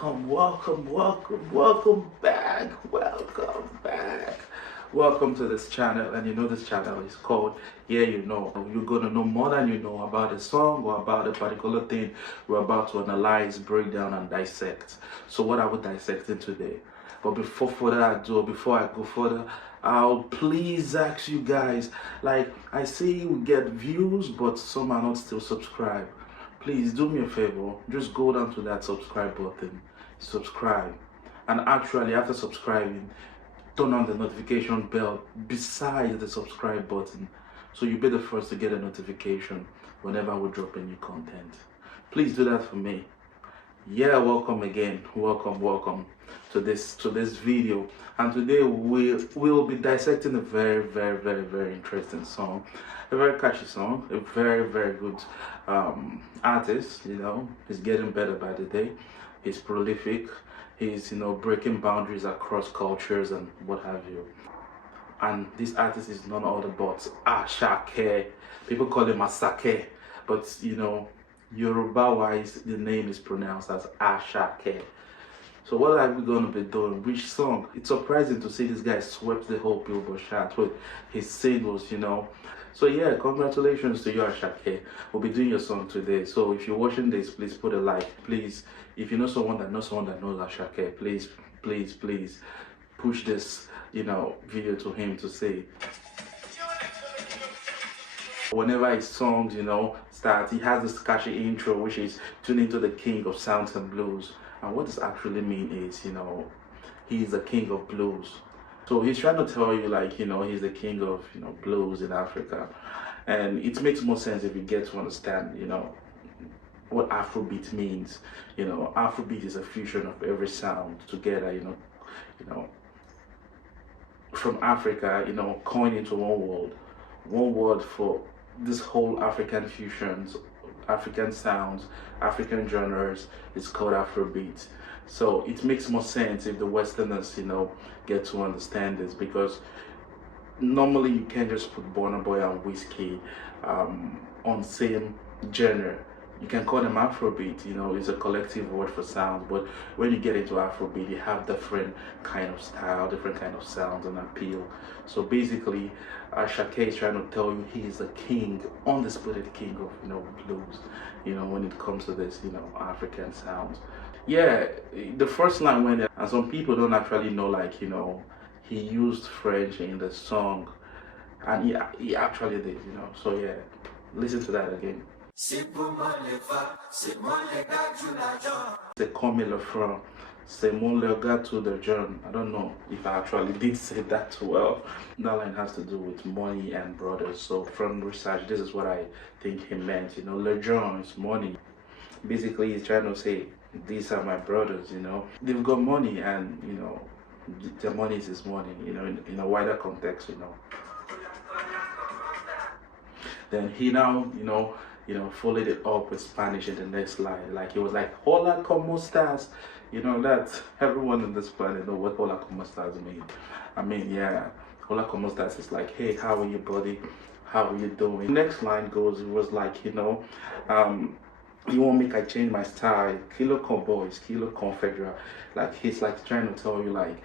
welcome back, welcome to this channel. And you know this channel is called Yeah You Know. You're gonna know more than you know about a song or about a particular thing we're about to analyze, break down, and dissect. So what are we dissecting today? But before further ado, before I go further, I'll please ask you guys, like I see we get views, but some are not still subscribed. Please do me a favor, just go down to that subscribe button, subscribe, and actually after subscribing, turn on the notification bell beside the subscribe button so you'll be the first to get a notification whenever we drop a new content. Please do that for me. Yeah, welcome again, welcome to this video. And today we'll be dissecting a very interesting song, a very catchy song, a very good artist. You know, he's getting better by the day. He's prolific. He's, you know, breaking boundaries across cultures and what have you. And this artist is none other but Asake. People call him Asake, but you know, Yoruba wise, the name is pronounced as Asake. So what are we going to be doing? Which song? It's surprising to see this guy swept the whole Billboard chart with his singles, you know. So yeah, congratulations to you, Asake. We'll be doing your song today. So if you're watching this, please put a like. Please, if you know someone that knows Asake, please push this, you know, video to him to say. Whenever his songs, you know, start, he has this catchy intro which is tuned into the king of sounds and blues. And what this actually means is, you know, he's the king of blues. So he's trying to tell you, like, you know, he's the king of, you know, blues in Africa. And it makes more sense if you get to understand, you know, what Afrobeat means. You know, Afrobeat is a fusion of every sound together, you know, from Africa, you know, coined into one word for this whole African fusions, African sounds, African genres. It's called Afrobeat. So it makes more sense if the Westerners, you know, get to understand this, because normally you can't just put Burna Boy and Whiskey on same genre. You can call them Afrobeat, you know, it's a collective word for sounds, but when you get into Afrobeat, you have different kind of style, different kind of sounds and appeal. So basically, Asake is trying to tell you he is the king, undisputed king of, you know, blues, you know, when it comes to this, you know, African sounds. Yeah, the first line went there, and some people don't actually know, like, you know, he used French in the song, and he actually did, you know. So yeah, listen to that again. C'est comme le franc, c'est mon le gars to the John. I don't know if I actually did say that well. That line has to do with money and brothers. So from research, this is what I think he meant. You know, le John is money. Basically, he's trying to say, these are my brothers, you know. They've got money, and, you know, the money is his money, you know, in a wider context, you know. Then he now, you know, followed it up with Spanish in the next line. Like, he was like, hola, como estás? You know, that everyone on this planet know what hola, como estás mean. I mean, yeah, hola, como estás is like, hey, how are you, buddy? How are you doing? Next line goes, it was like, you know, you won't make I change my style. Kilo con boys, kilo con federal. Like, he's like trying to tell you, like,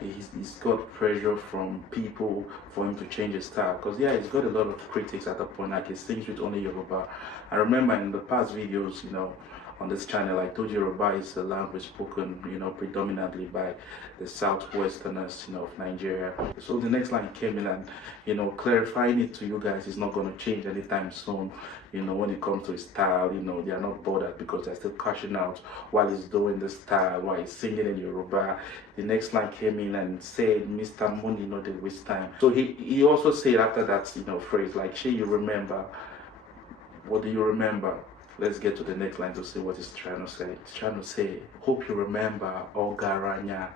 he's got pressure from people for him to change his style, because yeah, he's got a lot of critics at the point, like he sings with only Yoruba. I remember in the past videos, you know, on this channel, I told you Yoruba is a language spoken, you know, predominantly by the southwesterners, you know, of Nigeria. So the next line came in, and, you know, clarifying it to you guys is not going to change anytime soon. You know, when it comes to his style, you know, they are not bothered, because they're still cashing out while he's doing the style, while he's singing in Yoruba. The next line came in and said, Mr. Money, not the waste time. So he also said after that, you know, phrase, like, "Shey, you remember? What do you remember?" Let's get to the next line to see what he's trying to say. He's trying to say, hope you remember Ogaranya.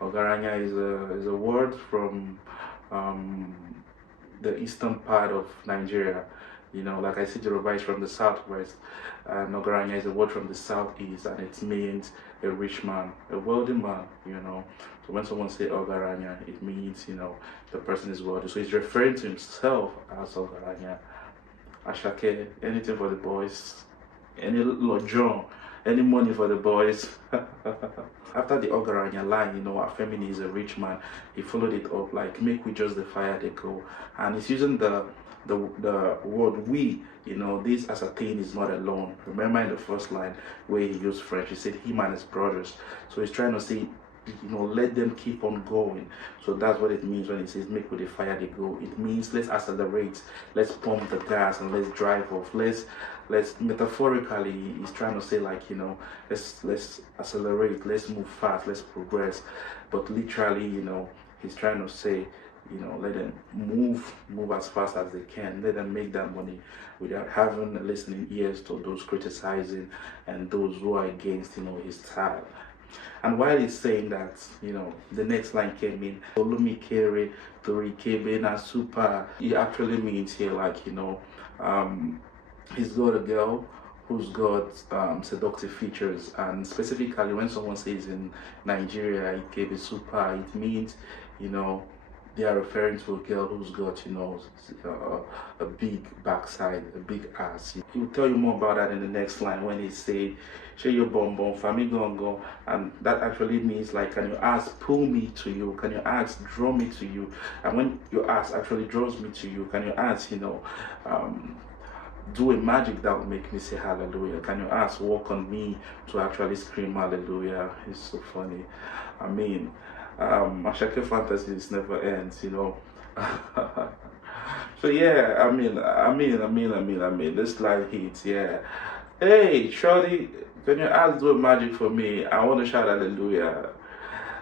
Ogaranya is a word from the eastern part of Nigeria. You know, like I said, Yoruba is from the southwest, and Ogaranya is a word from the southeast, and it means a rich man, a wealthy man, you know. So when someone say Ogaranya, it means, you know, the person is wealthy. So he's referring to himself as Ogaranya. Asake, anything for the boys, any Lord John, Any money for the boys? After the Ogaranya line, Afemini is a rich man. He followed it up like, make we just the fire they go. And he's using the word we, this Asake is not alone. Remember in the first line where he used French, he said him and his brothers. So he's trying to say, let them keep on going. So that's what it means when it says make with the fire they go. It means let's accelerate, let's pump the gas and let's drive off. Let's metaphorically, he's trying to say like, let's accelerate, let's move fast, let's progress. But literally, he's trying to say, let them move as fast as they can. Let them make that money without having listening ears to those criticizing and those who are against, his style. And while he's saying that, the next line came in, Olumi Kere, Tori Kebe na super. He actually means here like, he's got a girl who's got seductive features, and specifically when someone says in Nigeria, Ikebe super, it means, they are referring to a girl who's got, a big backside, a big ass. He'll tell you more about that in the next line when he said, "Share your bonbon, fami gongo," and that actually means like, can your ass pull me to you? Can your ass draw me to you? And when your ass actually draws me to you, can your ass, do a magic that will make me say hallelujah? Can your ass walk on me to actually scream hallelujah? It's so funny. I mean, Asake fantasies never ends, So yeah, I mean, this line hits, yeah. Hey, shorty, can your ass do a magic for me? I want to shout hallelujah.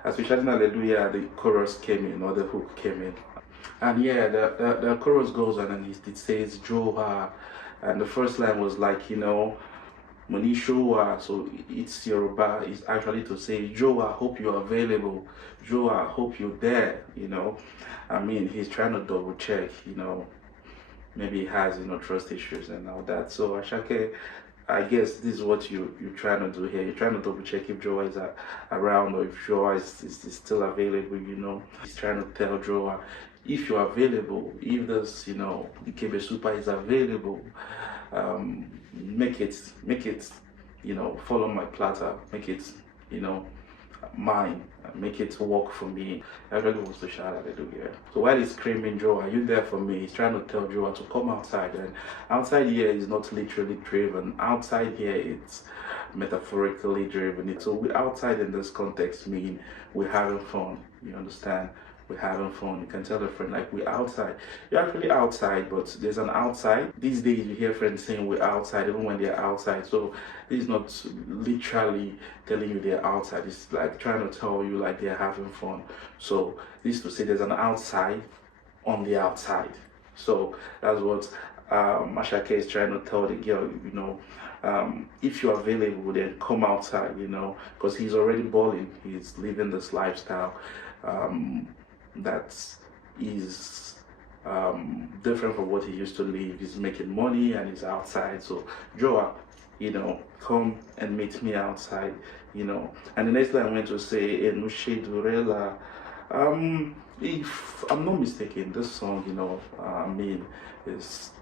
As we shouting hallelujah, the chorus came in, or the hook came in. And yeah, the chorus goes on and it says Joha. And the first line was like, Monishowa, so it's Yoruba, it's actually to say, Joa, hope you're available. Joa, hope you're there, I mean, he's trying to double check, maybe he has, trust issues and all that. So Asake, I guess this is what you're trying to do here. You're trying to double check if Joa is around, or if Joa is still available, He's trying to tell Joa, if you're available, if this, Ikebe Super is available, make it, follow my platter, make it, mine, make it work for me. I really wants to shout hallelujah. So while he's screaming, Joe, are you there for me? He's trying to tell Joe to come outside. And outside here is not literally driven. Outside here it's metaphorically driven. So we outside in this context mean we're having fun. You understand? We're having fun. You can tell a friend like we're outside. You're actually outside, but there's an outside. These days you hear friends saying we're outside even when they're outside. So this is not literally telling you they're outside. It's like trying to tell you like they're having fun. So this is to say there's an outside on the outside. So that's what Asake is trying to tell the girl, if you're available, then come outside, because he's already balling. He's living this lifestyle. That is different from what he used to live. He's making money and he's outside. So Joa, come and meet me outside, And the next line I went to say Enushe Durela. If I'm not mistaken, this song, is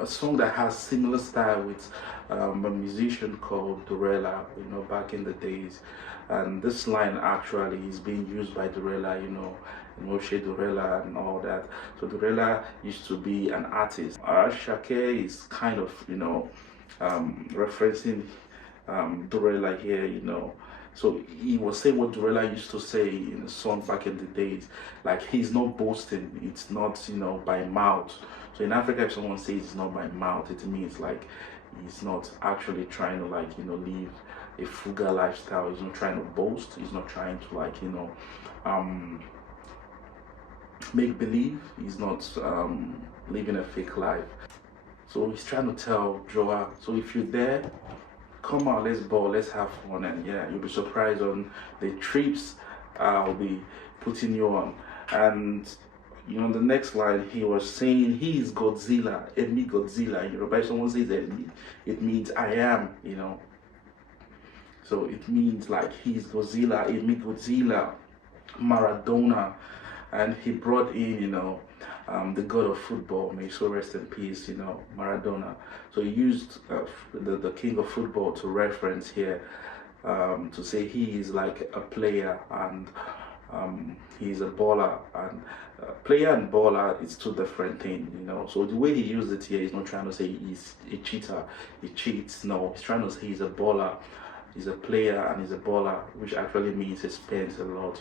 a song that has similar style with a musician called Durella, back in the days. And this line actually is being used by Durella, Moshe Durella and all that. So Durella used to be an artist. Asake is kind of, referencing Durella here, So he was saying what Durella used to say in a song back in the days, like he's not boasting, it's not, by mouth. So in Africa, if someone says it's not by mouth, it means like he's not actually trying to live a frugal lifestyle. He's not trying to boast. He's not trying to make believe. He's not living a fake life. So he's trying to tell Joa, so if you're there, come out, let's ball, let's have fun, and yeah, you'll be surprised on the trips I'll be putting you on. And the next line he was saying he is Godzilla, Emi Godzilla. In Yoruba, if someone says Emi, it means I am, So it means like he's Godzilla, Emi Godzilla, Maradona, and he brought in, the god of football, may so rest in peace, Maradona. So he used the king of football to reference here, to say he is like a player, and he's a baller, and player and baller is two different things. So the way he used it here, he's not trying to say he's a cheater, he cheats. No, he's trying to say he's a baller, he's a player, and he's a baller, which actually means he spends a lot.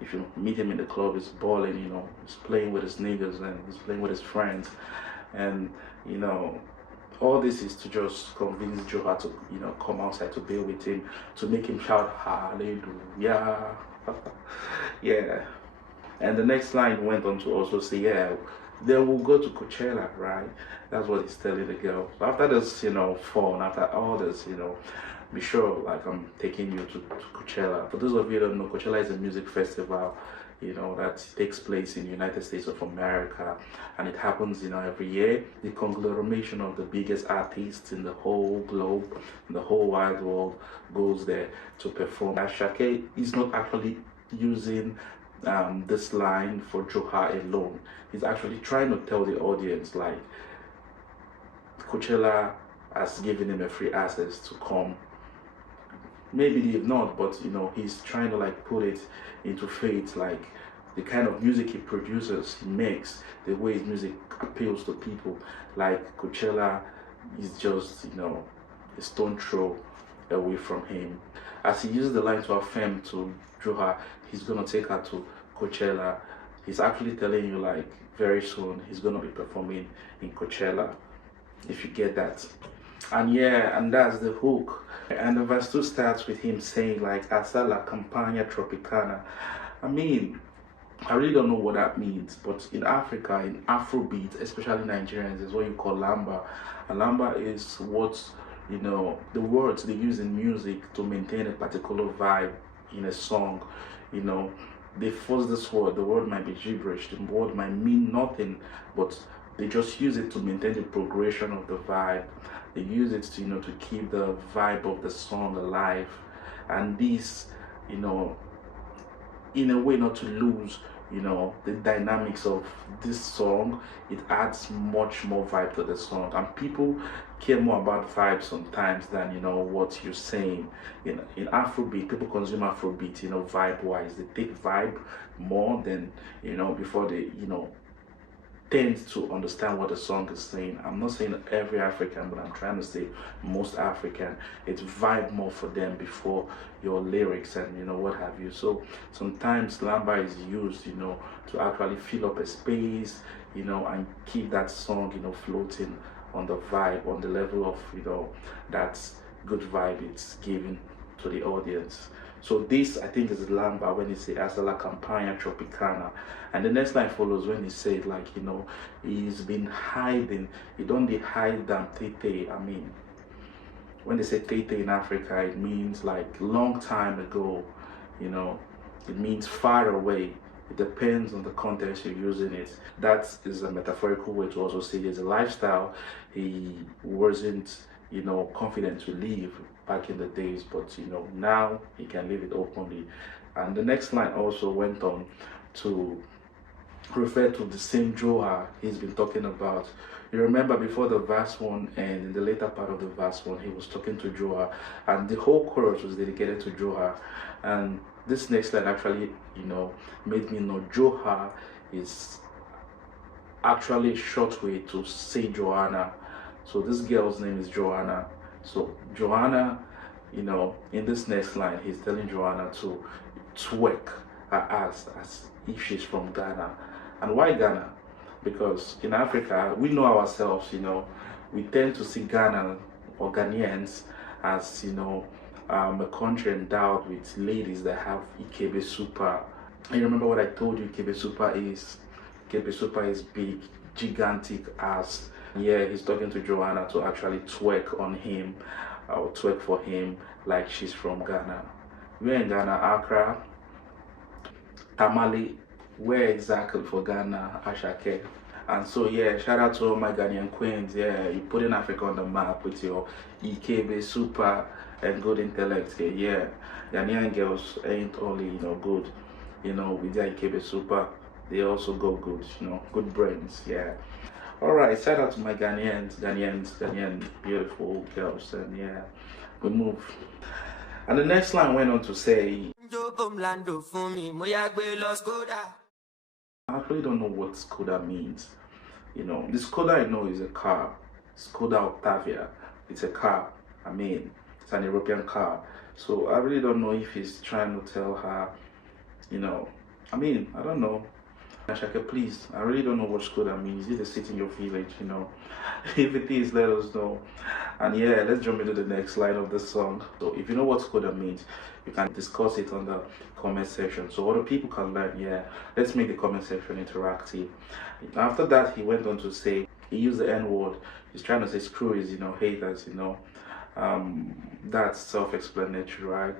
If you meet him in the club, he's balling, he's playing with his niggas and he's playing with his friends. And, all this is to just convince Joha to, come outside to be with him, to make him shout, hallelujah. Yeah. And the next line went on to also say, yeah, then we'll go to Coachella, right? That's what he's telling the girl. So after this, fun, after all this, be sure, like, I'm taking you to Coachella. For those of you who don't know, Coachella is a music festival, that takes place in the United States of America, and it happens, every year. The conglomeration of the biggest artists in the whole globe, in the whole wide world, goes there to perform. Asake is not actually using this line for Joha alone. He's actually trying to tell the audience, like, Coachella has given him a free access to come. Maybe they've not, but he's trying to like put it into faith, like the kind of music he produces, he makes, the way his music appeals to people. Like Coachella is just a stone throw away from him. As he uses the line to affirm to Joha he's gonna take her to Coachella, he's actually telling you, like, very soon he's gonna be performing in Coachella, if you get that. And yeah, and that's the hook. And the verse 2 starts with him saying, like, Hasta la campaña tropicana. I mean, I really don't know what that means, but in Africa, in Afrobeat, especially Nigerians, is what you call lamba. And lamba is what, the words they use in music to maintain a particular vibe in a song. They force this word, the word might be gibberish, the word might mean nothing, but they just use it to maintain the progression of the vibe. They use it to, to keep the vibe of the song alive. And this, in a way not to lose, the dynamics of this song. It adds much more vibe to the song. And people care more about vibe sometimes than, what you're saying. In Afrobeat, people consume Afrobeat, vibe-wise. They take vibe more than, before they, tend to understand what the song is saying. I'm not saying every African, but I'm trying to say most African. It's vibe more for them before your lyrics and what have you. So sometimes lamba is used, to actually fill up a space, and keep that song, floating on the vibe, on the level of, that good vibe it's giving to the audience. So this, I think, is lamba when he say Hasta la campaña tropicana. And the next line follows when he said, like, he's been hiding. He don't hide them tete. I mean, when they say tete in Africa, it means like long time ago, it means far away. It depends on the context you're using it. That is a metaphorical way to also say there's a lifestyle he wasn't, confident to live back in the days, but now he can live it openly. And the next line also went on to refer to the same Joha he's been talking about. You remember before the verse 1 and in the later part of the verse 1, he was talking to Joha, and the whole chorus was dedicated to Joha. And this next line actually, made me know Joha is actually a short way to say Joanna. So this girl's name is Joanna. So Joanna, in this next line, he's telling Joanna to twerk her ass as if she's from Ghana. And why Ghana? Because in Africa, we know ourselves, we tend to see Ghana or Ghanaians as, a country endowed with ladies that have Ikebe Super. And you remember what I told you Ikebe Super is? Ikebe Super is big, gigantic ass. Yeah, he's talking to Joanna to actually twerk on him, or twerk for him like she's from Ghana. We're in Ghana, Accra, Tamale. Where exactly for Ghana, Asake? And so yeah, shout out to all my Ghanaian queens. Yeah, you putting Africa on the map with your Ikebe Super and good intellect. Yeah, Ghanaian girls ain't only good, with their Ikebe Super. they also go good, good brains. Yeah. All right. Shout out to my Ghanaian beautiful girls, and yeah, good move. And the next line went on to say, I actually don't know what Skoda means. The Skoda I know is a car. Skoda Octavia. It's a car. I mean, it's an European car. So I really don't know if he's trying to tell her, I don't know. Asake, please, I really don't know what Skoda means. Is it a city in your village, If it is, let us know. And yeah, let's jump into the next line of the song. So if you know what Skoda means, you can discuss it on the comment section so other people can learn. Yeah, let's make the comment section interactive. After that, he went on to say, he used the N-word. He's trying to say screw is, haters, that's self-explanatory, right?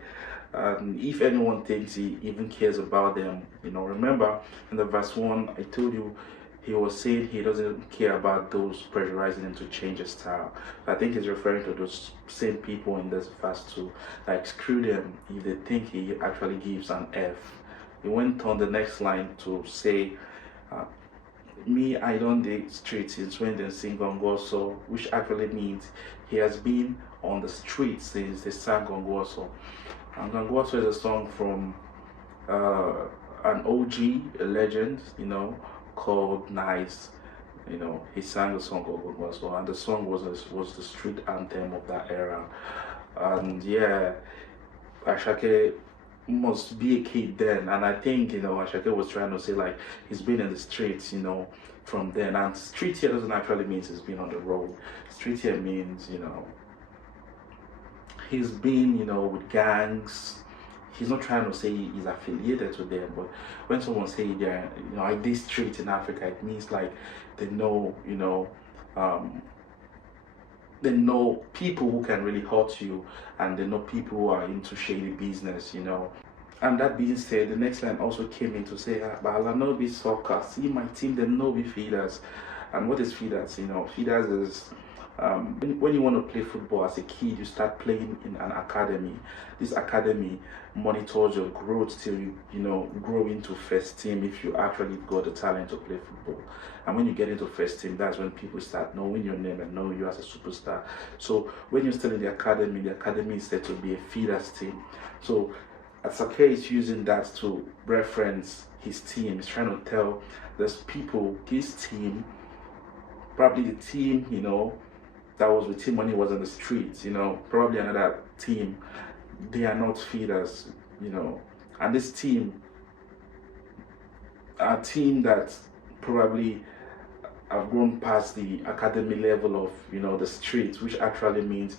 If anyone thinks he even cares about them, remember in the verse 1, I told you he was saying he doesn't care about those pressurizing him to change his style. I think he's referring to those same people in this verse 2, like screw them if they think he actually gives an F. He went on the next line to say, me, I don't date street since when they sing Gongoso, which actually means he has been on the street since they sang Gongoso. And Gongoso is a song from an OG, a legend, called Nice. He sang a song called Gongoso, and the song was the street anthem of that era. And yeah, Asake must be a kid then, and I think Asake was trying to say like he's been in the streets from then. And street here doesn't actually mean he's been on the road. Street here means he's been with gangs. He's not trying to say he's affiliated to them, but when someone say they're I did street in Africa, it means like they know they know people who can really hurt you, and they know people who are into shady business. And that being said, the next line also came in to say, but I'll not be soccer. See my team, they no be feeders. And what is feeders? Feeders is when you want to play football as a kid, you start playing in an academy. This academy monitors your growth till you grow into first team if you actually got the talent to play football. And when you get into first team, that's when people start knowing your name and knowing you as a superstar. So when you're still in the academy is said to be a feeders team. So Asake is using that to reference his team. He's trying to tell there's people, his team, probably the team, that was with him when he was on the streets, probably another team. They are not feeders, and this team, a team that probably have grown past the academy level of, the streets, which actually means,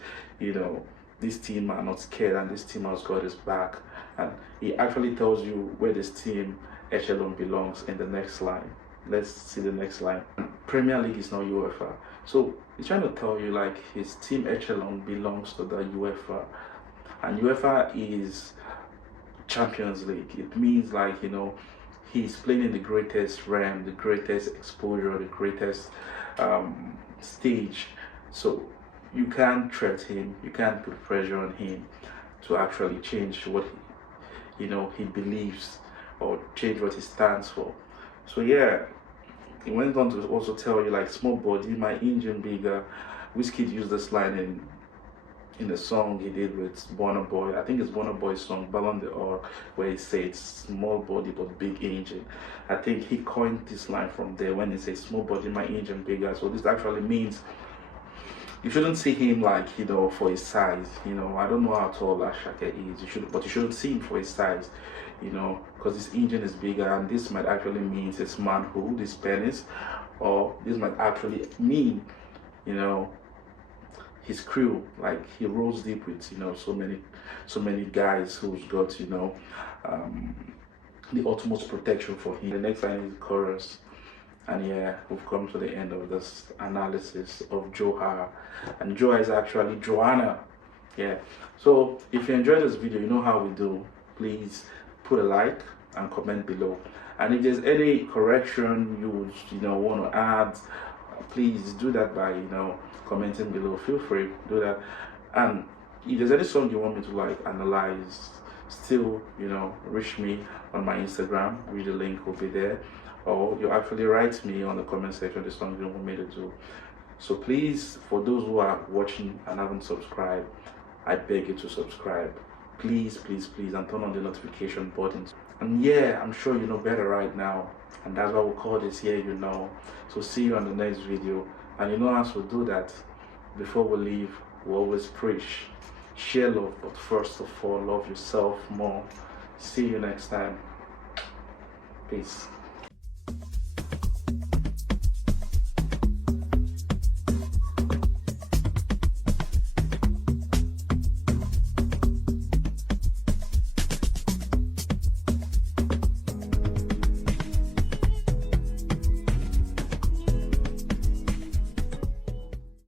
this team are not scared and this team has got his back. And he actually tells you where this team echelon belongs in the next line. Let's see the next line. Premier League is not UEFA. So he's trying to tell you like his team echelon belongs to the UEFA. And UEFA is Champions League. It means like, he's playing in the greatest realm, the greatest exposure, the greatest stage. So you can't threat him, you can't put pressure on him to actually change what he believes or change what he stands for. So yeah, he went on to also tell you like small body, my engine bigger. Wizkid used this line in the song he did with Burna Boy. I think it's Burna Boy's song Ballon d'Or, where he said small body but big engine. I think he coined this line from there when he says small body, my engine bigger. So this actually means you shouldn't see him like for his size. I don't know how tall Asake is. But you shouldn't see him for his size. Because his engine is bigger, and this might actually mean his manhood, his penis, or this might actually mean, his crew. Like he rolls deep with so many guys who's got the utmost protection for him. The next line is the chorus. And yeah, we've come to the end of this analysis of Joha. And Joha is actually Joanna. Yeah. So if you enjoyed this video, you know how we do. Please put a like and comment below. And if there's any correction you want to add, please do that by commenting below. Feel free, do that. And if there's any song you want me to like analyze, still reach me on my Instagram. The link will be there. or you actually write me on the comment section the song you want me to do. So please, for those who are watching and haven't subscribed, I beg you to subscribe. Please, please, please, and turn on the notification buttons. And yeah, I'm sure you know better right now, and that's why we call this Yeah You Know. So see you on the next video. And you know, as we do that, before we leave, we always preach, share love, but first of all, love yourself more. See you next time. Peace.